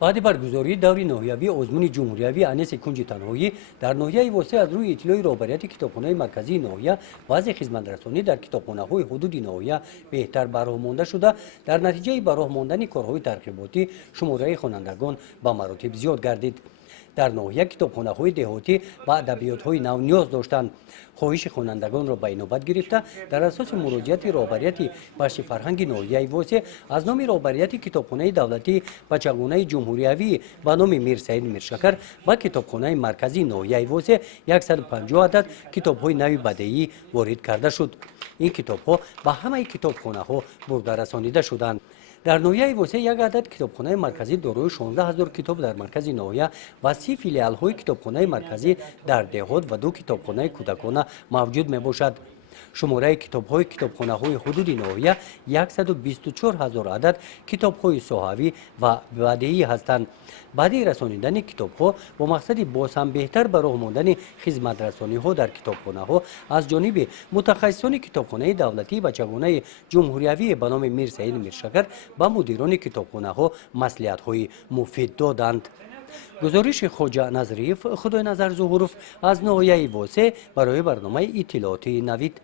بعد برگزاری دوری نهیوی آزمون جمهوریوی انیس کنج تنهایی در ناحیه واسه از روی اطلاع رهبریت کتابخانه مرکزی ناحیه وضع خدمترسانی در کتابخانه‌های حدود ناحیه بهتر براه مانده شده در نتیجه براه ماندن کارهای ترغیباتی شماره خوانندگان به مراتب زیاد گردید. در ناحیه کتابخانه‌های دهاتی و ادبیات‌های نو نیاز داشتند. خواهش خوانندگان را به نوبت گرفته در اساس مراجعت رهبریت بخش فرهنگ ناحیه واسه از نام رهبریت کتابخانه دولتی بچگانه جمهوریوی به نام میر سعید میرشکر و کتابخانه مرکزی ناحیه واسه 150 عدد کتاب‌های نوی بدیعی وارد کرده شد. این کتاب‌ها به همه کتابخانه‌ها برده رسانیده شدند. در ناحیه واسه یک عدد کتابخانه مرکزی دارای 16000 کتاب در مرکز ناحیه و 30 فیلیال های کتابخانه مرکزی در دهات و 2 کتابخانه کودکانه موجود می باشد. شماره کتاب های کتابخانه های حدود ناحیه 124000 عدد کتاب های صحوی و بدیعی هستند. بعدی رسانیدن کتاب ها با مقصد باز هم بهتر به راه ماندن خدمت رسانی ها در کتابخانه ها از جانب متخصصان کتابخانه دولتی بچگانه جمهوریوی به نام میر سعید میرشکر به مدیران کتابخانه ها مصلحت های مفید دادند. گزارش خواجه نظریف خدای نظر ظهوروف از ناحیه واسه برای برنامه اطلاعاتی نوید.